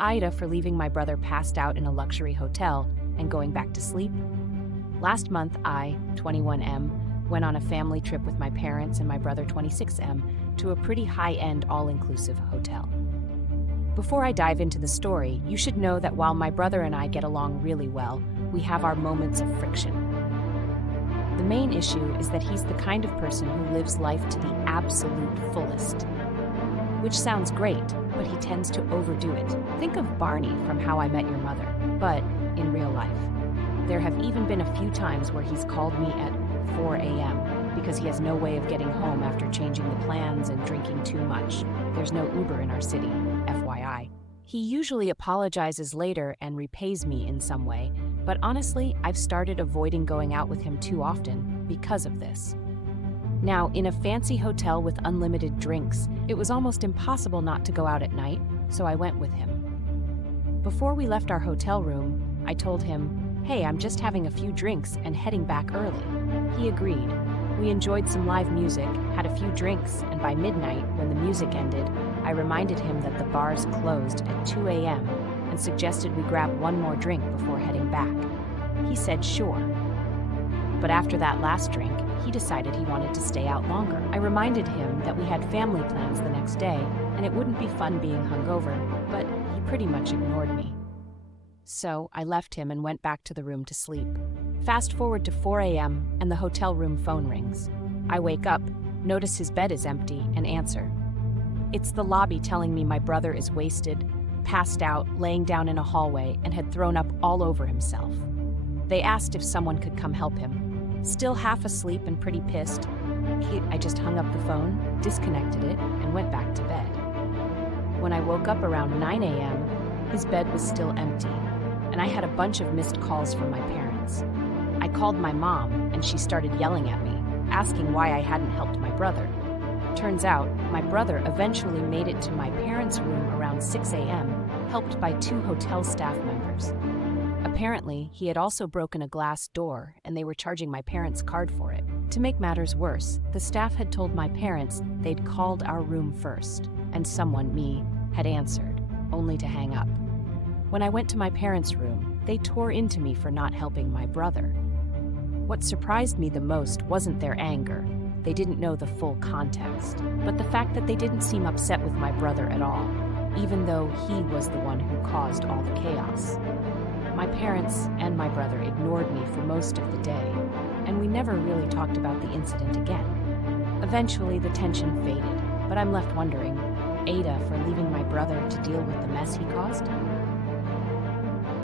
AITA for leaving my brother passed out in a luxury hotel and going back to sleep. Last month, I, 21M, went on a family trip with my parents and my brother, 26M, to a pretty high-end all-inclusive hotel. Before I dive into the story, you should know that while my brother and I get along really well, we have our moments of friction. The main issue is that he's the kind of person who lives life to the absolute fullest. Which sounds great, but he tends to overdo it. Think of Barney from How I Met Your Mother, but in real life. There have even been a few times where he's called me at 4 a.m. because he has no way of getting home after changing the plans and drinking too much. There's no Uber in our city, FYI. He usually apologizes later and repays me in some way, but honestly, I've started avoiding going out with him too often because of this. Now, in a fancy hotel with unlimited drinks, it was almost impossible not to go out at night, so I went with him. Before we left our hotel room, I told him, "Hey, I'm just having a few drinks and heading back early." He agreed. We enjoyed some live music, had a few drinks, and by midnight, when the music ended, I reminded him that the bars closed at 2 a.m. and suggested we grab one more drink before heading back. He said sure. But after that last drink, he decided he wanted to stay out longer. I reminded him that we had family plans the next day, and it wouldn't be fun being hungover, but he pretty much ignored me. So I left him and went back to the room to sleep. Fast forward to 4 a.m. and the hotel room phone rings. I wake up, notice his bed is empty, and answer. It's the lobby telling me my brother is wasted, passed out, laying down in a hallway, and had thrown up all over himself. They asked if someone could come help him. Still half asleep and pretty pissed, I just hung up the phone, disconnected it, and went back to bed. When I woke up around 9 a.m., his bed was still empty, and I had a bunch of missed calls from my parents. I called my mom, and she started yelling at me, asking why I hadn't helped my brother. Turns out, my brother eventually made it to my parents' room around 6 a.m., helped by 2 hotel staff members. Apparently, he had also broken a glass door, and they were charging my parents' card for it. To make matters worse, the staff had told my parents they'd called our room first, and someone, me, had answered, only to hang up. When I went to my parents' room, they tore into me for not helping my brother. What surprised me the most wasn't their anger. They didn't know the full context, but the fact that they didn't seem upset with my brother at all, even though he was the one who caused all the chaos. My parents and my brother ignored me for most of the day, and we never really talked about the incident again. Eventually, the tension faded, but I'm left wondering, AITA for leaving my brother to deal with the mess he caused?